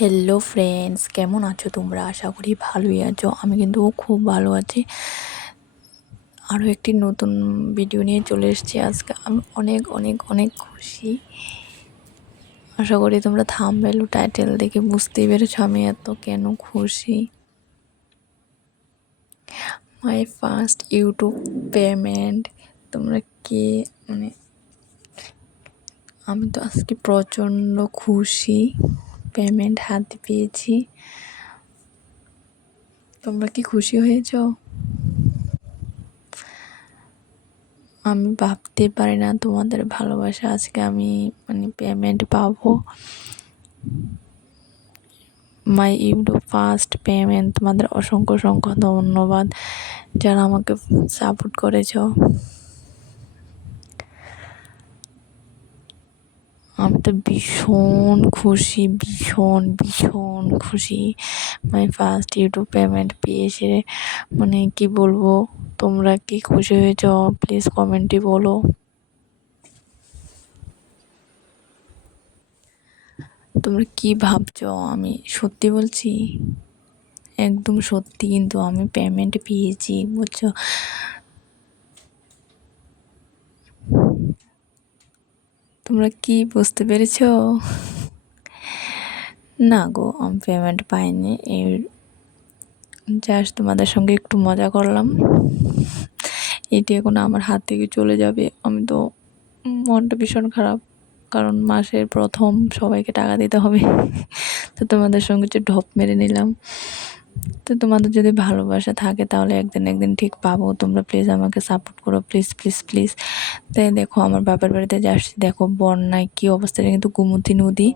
Hello friends, কেমন আছো তোমরা? আশা করি ভালোই আছো। আমি কিন্তু খুব ভালো আছি। আরও একটি নতুন ভিডিও নিয়ে চলে এসেছি আজকে। আমি অনেক অনেক অনেক খুশি। আশা করি তোমরা থাম্বনেল ও টাইটেল দেখে বুঝতেই পেরেছো আমি এত কেন খুশি। My first YouTube payment. তোমরা কি আমি তো আজকে প্রচণ্ড খুশি, পেমেন্ট হাতে পেয়েছি। তোমরা কি খুশি হয়েছো? আমি ভাবতে পারি না তোমাদের ভালোবাসা আজকে আমি পেমেন্ট পাবো। My YouTube first payment. তোমাদের অসংখ্য অসংখ্য ধন্যবাদ যারা আমাকে সাপোর্ট করেছো। আমি তো ভীষণ খুশি, ভীষণ ভীষণ খুশি। মাই ফার্স্ট ইউটিউব পেমেন্ট পেয়েছে, কি বলবো। তোমরা কি খুশি হয়েছ প্লিজ কমেন্টে বলো। তোমরা কি ভাবছো? আমি সত্যি বলছি, একদম সত্যি, কিন্তু আমি পেমেন্ট পেয়েছি, বুঝছো? তোমরা কি বুঝতে পেরেছো? না গো, আমি পেমেন্ট পাইনি। এই জাস্ট তোমাদের সঙ্গে একটু মজা করলাম। এটি এখন আমার হাত থেকে চলে যাবে। আমি তো মনটা ভীষণ খারাপ, কারণ মাসের প্রথম সবাইকে টাকা দিতে হবে। তো তোমাদের সঙ্গে একটু ঢপ মেরে নিলাম। তো তোমাদের যদি ভালোবাসা থাকে তাহলে একদিন ঠিক পাবো। তোমরা প্লিজ আমাকে সাপোর্ট করো, প্লিজ প্লিজ প্লিজ। তাই দেখো, আমার বাবার বাড়িতে যাচ্ছি, দেখো বন্যায় কী অবস্থা। কিন্তু গোমতী নদী,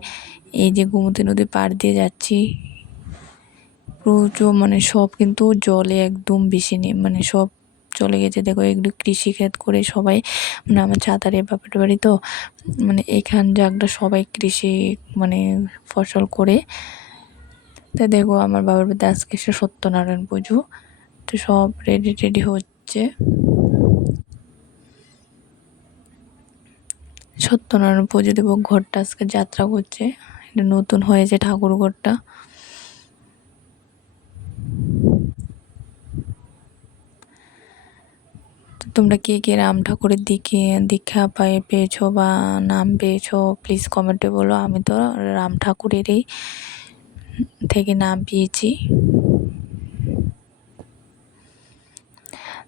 এই যে গোমতী নদী পার দিয়ে যাচ্ছি, প্রচুর সব কিন্তু জলে একদম বেশি নেই, সব চলে গেছে। দেখো এগুলো কৃষিক্ষেত করে সবাই, আমার ছাতারে বাপের বাড়ি তো, এখান জায়গাটা সবাই কৃষি ফসল করে। তাই দেখো আমার বাবার বাড়িতে আজকে এসে সত্যনারায়ণ পুজো, তো সব রেডি হচ্ছে। সত্যনারায়ণ পুজো দেবো। ঘরটা আজকে যাত্রা করছে, এটা নতুন হয়েছে ঠাকুর ঘরটা। তোমরা কে কে রাম ঠাকুরের দীক্ষা পেয়েছো বা নাম পেয়েছো প্লিজ কমেন্টে বলো। আমি তো রাম ঠাকুরেরই থেকে নাম পেয়েছি।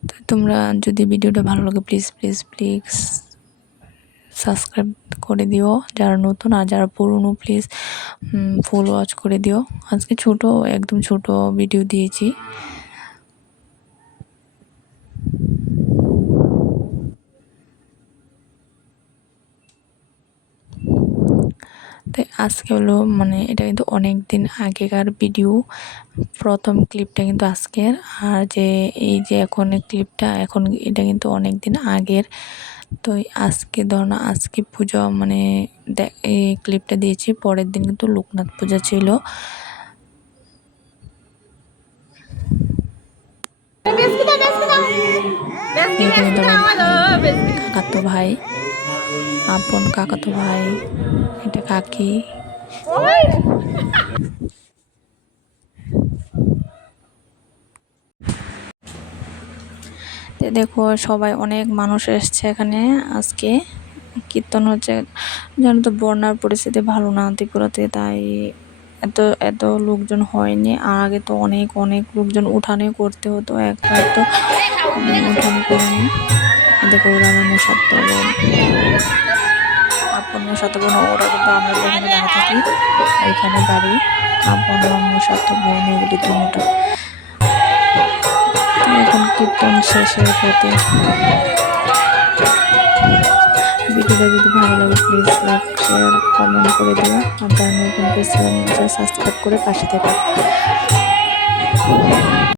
তো তোমরা যদি ভিডিওটা ভালো লাগে প্লিজ প্লিজ প্লিজ সাবস্ক্রাইব করে দিও যারা নতুন, আর যারা পুরনো প্লিজ ফুল ওয়াচ করে দিও। আজকে একদম ছোট ভিডিও দিয়েছি। তাই আজকে হলো এটা কিন্তু অনেক দিন আগেকার ভিডিও, প্রথম ক্লিপটা কিন্তু আজকের। আর যে এই যে এখন ক্লিপটা, এখন এটা কিন্তু অনেক দিন আগের। তো আজকে ধরো না, আজকে পুজো এই ক্লিপটা দিয়েছি, পরের দিন কিন্তু লোকনাথ পূজা ছিল। এটা কিন্তু আমার কাকাতো ভাই, আপন কাকাতো ভাই, এটা কাকি। দেখো সবাই, অনেক মানুষ এসছে এখানে আজকে। কীর্তন হচ্ছে। জানো তো বন্যার পরিস্থিতি ভালো না ত্রিপুরাতে, তাই এত লোকজন হয়নি। আর আগে তো অনেক লোকজন উঠানে করতে হতো, একবার তো উঠানে করে নি। দেখো ওরা আমার মশাত্ত বোন, আপন মশাত্ত বোন, ওরা কিন্তু আমরা যেখানে দাঁড়া থাকি ওইখানে বাড়ি। আপন মশাত্ত বোন এগুলি দুটো। এখন কীর্তন শেষের পথে। ভিডিওটা যদি ভালো লাগে প্লিজ লাইক শেয়ার কমেন্ট করে দিও। আর যারা নতুন প্লিজ সাবস্ক্রাইব করে পাশে থেকো।